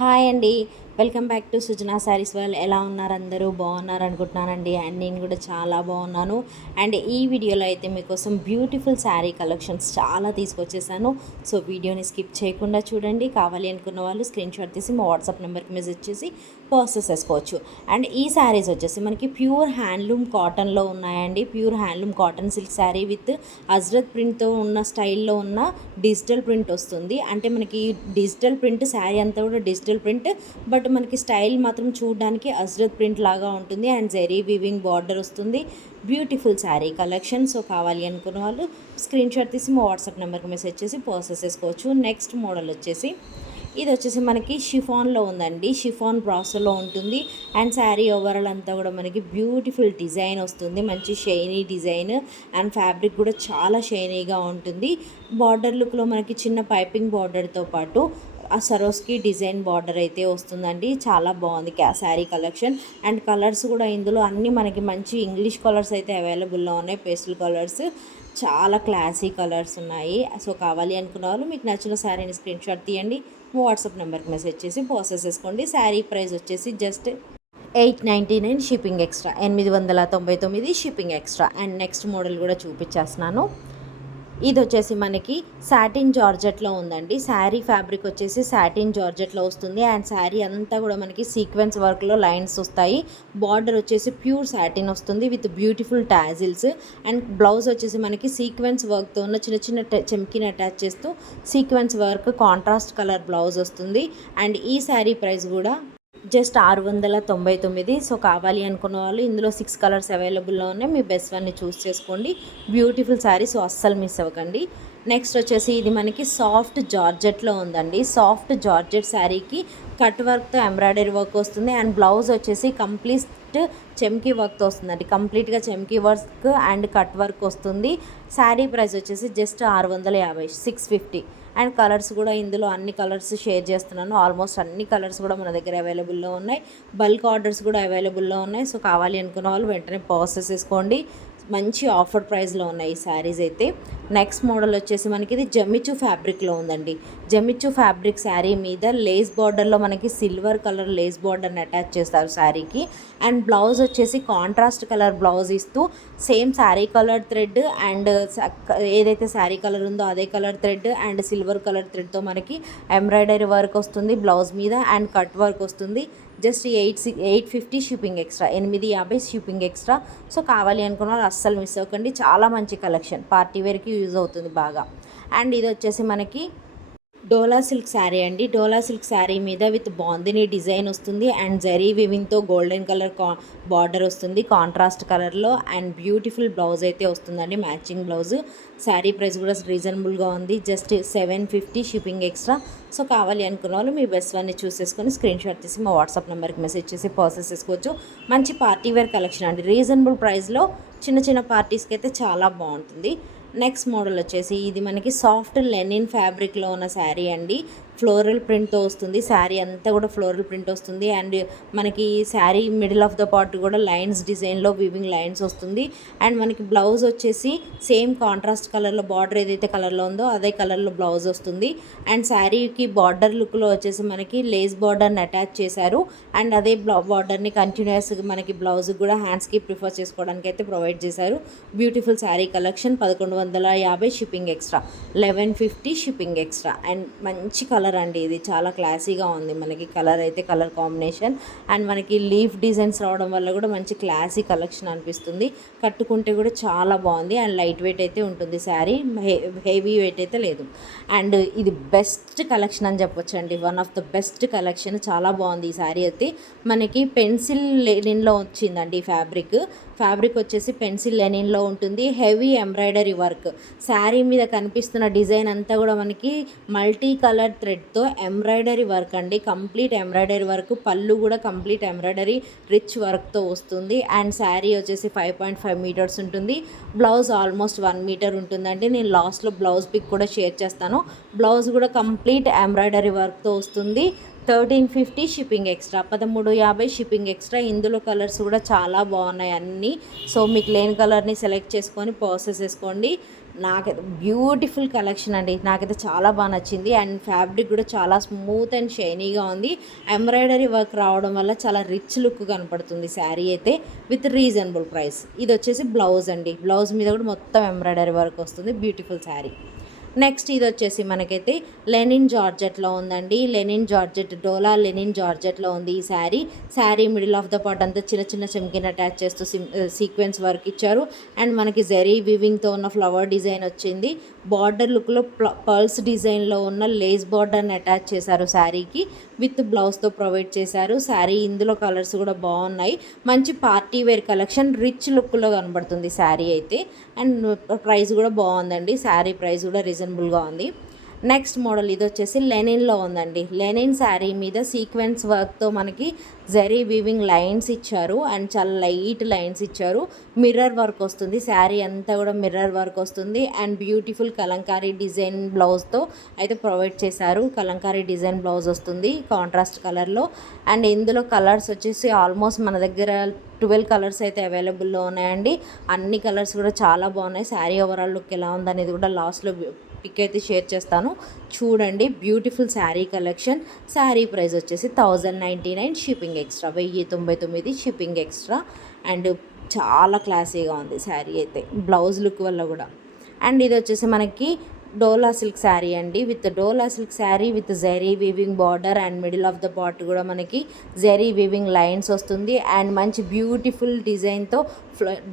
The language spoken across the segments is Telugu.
హాయ్ అండి. Welcome back to Sujana saris. వాళ్ళు ఎలా ఉన్నారు? అందరూ బాగున్నారు అనుకుంటున్నానండి. అండ్ నేను కూడా చాలా బాగున్నాను. అండ్ ఈ వీడియోలో అయితే మీకోసం బ్యూటిఫుల్ శారీ కలెక్షన్స్ చాలా తీసుకొచ్చేసాను. సో వీడియోని స్కిప్ చేయకుండా చూడండి. కావాలి అనుకున్న వాళ్ళు స్క్రీన్ షాట్ తీసి మా వాట్సాప్ నెంబర్కి మెసేజ్ చేసి పర్చేస్ చేసుకోవచ్చు. అండ్ ఈ శారీస్ వచ్చేసి మనకి ప్యూర్ హ్యాండ్లూమ్ కాటన్లో ఉన్నాయండి. Pure handloom cotton silk sari with ajrakh ప్రింట్తో ఉన్న స్టైల్లో ఉన్న డిజిటల్ ప్రింట్ వస్తుంది. అంటే మనకి డిజిటల్ ప్రింట్ శారీ అంతా కూడా డిజిటల్ ప్రింట్, బట్ మనకి స్టైల్ మాత్రం చూడడానికి అజ్రత్ ప్రింట్ లాగా ఉంటుంది. అండ్ జెరీ వీవింగ్ బార్డర్ వస్తుంది. Beautiful sari collection. సో కావాలి అనుకున్న వాళ్ళు స్క్రీన్ షాట్ తీసి మా వాట్సాప్ నెంబర్కి మెసేజ్ చేసి పర్చేస్ చేసుకోవచ్చు. నెక్స్ట్ మోడల్ వచ్చేసి ఇది వచ్చేసి మనకి షిఫాన్లో ఉందండి. షిఫాన్ బ్రాసోలో ఉంటుంది. అండ్ శారీ ఓవరాల్ అంతా కూడా మనకి బ్యూటిఫుల్ డిజైన్ వస్తుంది. మంచి షైనీ డిజైన్ అండ్ ఫ్యాబ్రిక్ కూడా చాలా షైనీగా ఉంటుంది. బార్డర్ లుక్లో మనకి చిన్న పైపింగ్ బార్డర్తో పాటు ఆ సరోస్కి డిజైన్ బార్డర్ అయితే వస్తుందండి. చాలా బాగుంది శారీ కలెక్షన్. అండ్ కలర్స్ కూడా ఇందులో అన్నీ మనకి మంచి ఇంగ్లీష్ కలర్స్ అయితే అవైలబుల్లో ఉన్నాయి. పేస్టల్ కలర్స్, చాలా క్లాసీ కలర్స్ ఉన్నాయి. సో కావాలి అనుకున్న వాళ్ళు మీకు నచ్చిన శారీని స్క్రీన్ షాట్ తీయండి, వాట్సాప్ నెంబర్కి మెసేజ్ చేసి ప్రాసెస్ చేసుకోండి. శారీ ప్రైస్ వచ్చేసి just 899 shipping extra, 899 shipping extra. And next model కూడా చూపించేస్తున్నాను. ఇది వచ్చేసి మనకి సాటిన్ జార్జెట్లో ఉందండి. శారీ ఫ్యాబ్రిక్ వచ్చేసి సాటిన్ జార్జెట్లో వస్తుంది. అండ్ శారీ అంతా కూడా మనకి సీక్వెన్స్ వర్క్లో లైన్స్ వస్తాయి. బార్డర్ వచ్చేసి ప్యూర్ సాటిన్ వస్తుంది with beautiful tassels. And blouse వచ్చేసి మనకి సీక్వెన్స్ వర్క్తో ఉన్న చిన్న చిన్న చెమ్కిని అటాచ్ చేస్తూ sequence work contrast colour blouse వస్తుంది. అండ్ ఈ శారీ ప్రైస్ కూడా జస్ట్ 699. సో కావాలి అనుకున్న వాళ్ళు ఇందులో 6 కలర్స్ అవైలబుల్లో ఉన్నాయి. మీ బెస్ట్ వన్ని చూస్ చేసుకోండి. బ్యూటిఫుల్ శారీ, సో అస్సలు మిస్ అవ్వకండి. నెక్స్ట్ వచ్చేసి ఇది మనకి సాఫ్ట్ జార్జెట్లో ఉందండి. సాఫ్ట్ జార్జెట్ శారీకి కట్ వర్క్తో ఎంబ్రాయిడరీ వర్క్ వస్తుంది. అండ్ బ్లౌజ్ వచ్చేసి కంప్లీట్ చెమ్కీ వర్క్తో వస్తుందండి. కంప్లీట్గా చెమ్కీ వర్క్ అండ్ కట్ వర్క్ వస్తుంది. శారీ ప్రైస్ వచ్చేసి జస్ట్ 650, 650. అండ్ కలర్స్ కూడా ఇందులో అన్ని కలర్స్ షేర్ చేస్తున్నాను. ఆల్మోస్ట్ అన్ని కలర్స్ కూడా మన దగ్గర అవైలబుల్లో ఉన్నాయి. బల్క్ ఆర్డర్స్ కూడా అవైలబుల్లో ఉన్నాయి. సో కావాలి అనుకున్న వాళ్ళు వెంటనే ప్రాసెస్ చేసుకోండి. మంచి ఆఫర్ ప్రైస్లో ఉన్నాయి ఈ శారీస్ అయితే. నెక్స్ట్ మోడల్ వచ్చేసి మనకి ఇది జమిచు ఫ్యాబ్రిక్లో ఉందండి. జమిచు ఫ్యాబ్రిక్ శారీ మీద లేస్ బార్డర్లో మనకి సిల్వర్ కలర్ లేస్ బార్డర్ని అటాచ్ చేస్తారు శారీకి. అండ్ బ్లౌజ్ వచ్చేసి కాంట్రాస్ట్ కలర్ బ్లౌజ్ ఇస్తూ same sari colour thread and ఏదైతే శారీ కలర్ ఉందో అదే colour thread and silver colour థ్రెడ్తో మనకి ఎంబ్రాయిడరీ వర్క్ వస్తుంది బ్లౌజ్ మీద. అండ్ కట్ వర్క్ వస్తుంది. Just 850 shipping extra, 850 shipping extra. So కావాలి అనుకున్న వాళ్ళు అస్సలు మిస్ అవ్వకండి. చాలా మంచి కలెక్షన్, పార్టీ వేర్కి యూజ్ అవుతుంది బాగా. అండ్ ఇది వచ్చేసి మనకి డోలా సిల్క్ శారీ అండి. డోలా సిల్క్ శారీ మీద విత్ బాందిని డిజైన్ వస్తుంది. అండ్ జరీ వివింగ్తో గోల్డెన్ కలర్ బార్డర్ వస్తుంది కాంట్రాస్ట్ కలర్లో. అండ్ బ్యూటిఫుల్ బ్లౌజ్ అయితే వస్తుందండి, మ్యాచింగ్ బ్లౌజ్. శారీ ప్రైస్ కూడా రీజనబుల్గా ఉంది. Just 750 shipping extra. సో కావాలి అనుకున్న వాళ్ళు మీ బెస్ట్ వన్ని చూసేసుకొని స్క్రీన్ షాట్ తీసి మా వాట్సాప్ నెంబర్కి మెసేజ్ చేసి ప్రాసెస్ చేసుకోవచ్చు. మంచి పార్టీ వేర్ కలెక్షన్ అండి. రీజనబుల్ ప్రైస్లో చిన్న చిన్న పార్టీస్కి అయితే చాలా బాగుంటుంది. నెక్స్ట్ మోడల్ వచ్చేసి ఇది మనకి సాఫ్ట్ లెనిన్ ఫ్యాబ్రిక్లో ఉన్న శారీ అండి. ఫ్లోరల్ ప్రింట్తో వస్తుంది. శారీ అంతా కూడా ఫ్లోరల్ ప్రింట్ వస్తుంది. అండ్ మనకి sari middle of the part కూడా లైన్స్ డిజైన్లో వీవింగ్ లైన్స్ వస్తుంది. అండ్ మనకి బ్లౌజ్ వచ్చేసి సేమ్ కాంట్రాస్ట్ కలర్లో బార్డర్ ఏదైతే కలర్లో ఉందో అదే కలర్లో బ్లౌజ్ వస్తుంది. అండ్ శారీకి బార్డర్ లుక్లో వచ్చేసి మనకి లేస్ బార్డర్ని అటాచ్ చేశారు. అండ్ అదే బార్డర్ని కంటిన్యూస్గా మనకి బ్లౌజ్ కూడా హ్యాండ్స్కి ప్రిఫర్ చేసుకోవడానికి అయితే ప్రొవైడ్ చేశారు. Beautiful sari collection. 1150 shipping extra, 1150 shipping extra. And మంచి కలర్ అండి, ఇది చాలా క్లాసీగా ఉంది. మనకి కలర్ అయితే కలర్ కాంబినేషన్ అండ్ మనకి లీఫ్ డిజైన్స్ రావడం వల్ల కూడా మంచి క్లాసీ కలెక్షన్ అనిపిస్తుంది. కట్టుకుంటే కూడా చాలా బాగుంది. అండ్ లైట్ వెయిట్ అయితే ఉంటుంది శారీ, హెవీ వెయిట్ అయితే లేదు. అండ్ ఇది బెస్ట్ కలెక్షన్ అని చెప్పొచ్చు అండి. One of the best collection. చాలా బాగుంది ఈ శారీ అయితే. మనకి పెన్సిల్ లెనిన్లో వచ్చిందండి ఫ్యాబ్రిక్ వచ్చేసి పెన్సిల్ లెనిన్లో ఉంటుంది. Heavy embroidery work. శారీ మీద కనిపిస్తున్న డిజైన్ అంతా కూడా మనకి మల్టీ కలర్ థ్రెడ్తో ఎంబ్రాయిడరీ వర్క్ అండి. Complete embroidery work. పళ్ళు కూడా కంప్లీట్ ఎంబ్రాయిడరీ రిచ్ వర్క్తో వస్తుంది. అండ్ శారీ వచ్చేసి 5.5 మీటర్స్ ఉంటుంది. బ్లౌజ్ ఆల్మోస్ట్ 1 మీటర్ ఉంటుందండి. నేను లాస్ట్లో బ్లౌజ్ పిక్ కూడా షేర్ చేస్తాను. బ్లౌజ్ కూడా కంప్లీట్ ఎంబ్రాయిడరీ వర్క్తో వస్తుంది. 1350 షిప్పింగ్ ఎక్స్ట్రా, 1350 షిప్పింగ్ ఎక్స్ట్రా. ఇందులో కలర్స్ కూడా చాలా బాగున్నాయి అన్నీ. సో మీకు లేని కలర్ని సెలెక్ట్ చేసుకొని ప్రాసెస్ చేసుకోండి. నాకైతే బ్యూటిఫుల్ కలెక్షన్ అండి. నాకైతే చాలా బాగా నచ్చింది. అండ్ ఫ్యాబ్రిక్ కూడా చాలా స్మూత్ అండ్ షైనీగా ఉంది. ఎంబ్రాయిడరీ వర్క్ రావడం వల్ల చాలా రిచ్ లుక్ కనపడుతుంది శారీ అయితే, విత్ రీజనబుల్ ప్రైస్. ఇది వచ్చేసి బ్లౌజ్ అండి. బ్లౌజ్ మీద కూడా మొత్తం ఎంబ్రాయిడరీ వర్క్ వస్తుంది. బ్యూటిఫుల్ శారీ. నెక్స్ట్ ఇది వచ్చేసి మనకైతే లెనిన్ జార్జెట్లో ఉందండి. లెనిన్ జార్జెట్, డోలా లెనిన్ జార్జెట్లో ఉంది ఈ sari middle of the part అంతా చిన్న చిన్న చెమ్కిన్ అటాచ్ చేస్తూ సీక్వెన్స్ వర్క్ ఇచ్చారు. అండ్ మనకి జెరీ వీవింగ్తో ఉన్న ఫ్లవర్ డిజైన్ వచ్చింది. బార్డర్ లుక్లో పర్ల్స్ డిజైన్లో ఉన్న లేస్ బార్డర్ని అటాచ్ చేశారు శారీకి, విత్ బ్లౌజ్తో ప్రొవైడ్ చేశారు. శారీ ఇందులో కలర్స్ కూడా బాగున్నాయి. మంచి పార్టీ వేర్ కలెక్షన్, రిచ్ లుక్లో కనబడుతుంది శారీ అయితే. అండ్ ప్రైస్ కూడా బాగుందండి. శారీ ప్రైస్ కూడా రీజనబుల్గా ఉంది. నెక్స్ట్ మోడల్ ఇది వచ్చేసి లెనిన్లో ఉందండి. లెనిన్ శారీ మీద సీక్వెన్స్ వర్క్తో మనకి జరీ వీవింగ్ లైన్స్ ఇచ్చారు. అండ్ చాలా లైట్ లైన్స్ ఇచ్చారు. మిర్రర్ వర్క్ వస్తుంది. శారీ అంతా కూడా మిర్రర్ వర్క్ వస్తుంది. అండ్ బ్యూటిఫుల్ కలంకారీ డిజైన్ బ్లౌజ్తో అయితే ప్రొవైడ్ చేశారు. కలంకారీ డిజైన్ బ్లౌజ్ వస్తుంది కాంట్రాస్ట్ కలర్లో. అండ్ ఇందులో కలర్స్ వచ్చేసి ఆల్మోస్ట్ మన దగ్గర 12 కలర్స్ అయితే అవైలబుల్లో ఉన్నాయండి. అన్ని కలర్స్ కూడా చాలా బాగున్నాయి. శారీ ఓవరాల్ లుక్ ఎలా ఉందనేది కూడా లాస్ట్లో పిక్ అయితే షేర్ చేస్తాను, చూడండి. Beautiful sari collection. Sari price వచ్చేసి 1099, shipping extra, 1099 shipping extra. And చాలా క్లాసీగా ఉంది శారీ అయితే, బ్లౌజ్ లుక్ వల్ల కూడా. అండ్ ఇది వచ్చేసి మనకి డోలా సిల్క్ శారీ అండి. With Dola silk sari with zari weaving border and middle of the part కూడా మనకి జెరీ వీవింగ్ లైన్స్ వస్తుంది. అండ్ మంచి బ్యూటిఫుల్ డిజైన్తో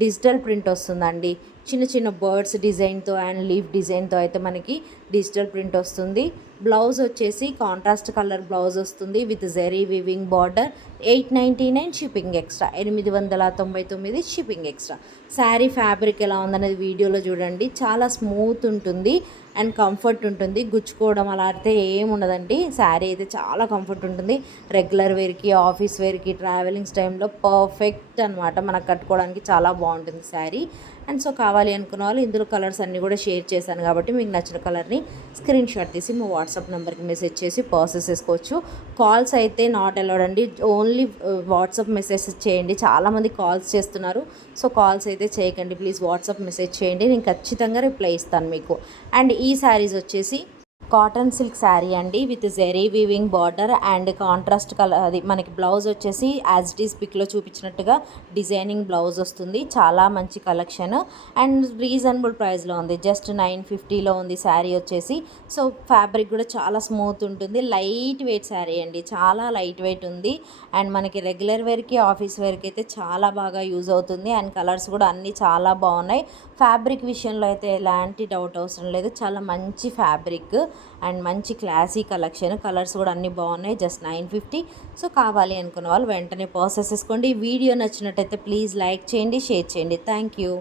డిజిటల్ ప్రింట్ వస్తుందండి. చిన్న చిన్న బర్డ్స్ డిజైన్తో అండ్ లీఫ్ డిజైన్తో అయితే మనకి డిజిటల్ ప్రింట్ వస్తుంది. బ్లౌజ్ వచ్చేసి కాంట్రాస్ట్ కలర్ బ్లౌజ్ వస్తుంది with zari weaving border. 899 shipping extra, 899 shipping extra. Sari fabric ఎలా ఉందనేది వీడియోలో చూడండి. చాలా స్మూత్ ఉంటుంది అండ్ కంఫర్ట్ ఉంటుంది. గుచ్చుకోవడం అలా అయితే ఏమి ఉండదండి. శారీ అయితే చాలా కంఫర్ట్ ఉంటుంది. రెగ్యులర్ వేర్కి, ఆఫీస్ వేర్కి, ట్రావెలింగ్స్ టైంలో పర్ఫెక్ట్ అనమాట. మనకు కట్టుకోవడానికి చాలా బాగుంటుంది శారీ. అండ్ సో కావాలి అనుకున్న వాళ్ళు ఇందులో కలర్స్ అన్నీ కూడా షేర్ చేశాను కాబట్టి మీకు నచ్చిన కలర్ని స్క్రీన్ షాట్ తీసి మా వాట్సాప్ నెంబర్కి మెసేజ్ చేసి ప్రాసెస్ చేసుకోవచ్చు. కాల్స్ అయితే నాట్ అలౌడ్ అండి. ఓన్లీ వాట్సాప్ మెసేజ్ చేయండి. చాలామంది కాల్స్ చేస్తున్నారు, సో కాల్స్ అయితే చేయకండి ప్లీజ్. వాట్సాప్ మెసేజ్ చేయండి, నేను ఖచ్చితంగా రిప్లై ఇస్తాను మీకు. అండ్ ఈ శారీస్ వచ్చేసి కాటన్ సిల్క్ శారీ అండి with zari weaving border and contrast colour. అది మనకి బ్లౌజ్ వచ్చేసి యాజ్ ఇట్ ఈస్ పిక్లో చూపించినట్టుగా డిజైనింగ్ బ్లౌజ్ వస్తుంది. చాలా మంచి కలెక్షన్ అండ్ రీజనబుల్ ప్రైస్లో ఉంది. జస్ట్ 950లో ఉంది శారీ వచ్చేసి. సో ఫ్యాబ్రిక్ కూడా చాలా స్మూత్ ఉంటుంది. లైట్ వెయిట్ శారీ అండి, చాలా లైట్ వెయిట్ ఉంది. అండ్ మనకి రెగ్యులర్ వేర్కి, ఆఫీస్ వేర్కి అయితే చాలా బాగా యూజ్ అవుతుంది. అండ్ కలర్స్ కూడా అన్నీ చాలా బాగున్నాయి. ఫ్యాబ్రిక్ విషయంలో అయితే ఎలాంటి డౌట్ అవసరం లేదు. చాలా మంచి ఫ్యాబ్రిక్ అండ్ మంచి క్లాసీ కలెక్షన్. కలర్స్ కూడా అన్నీ బాగున్నాయి. జస్ట్ 950. సో కావాలి అనుకున్న వాళ్ళు వెంటనే ప్రాసెస్ చేసుకోండి. వీడియో నచ్చినట్టయితే ప్లీజ్ లైక్ చేయండి, షేర్ చేయండి. Thank you.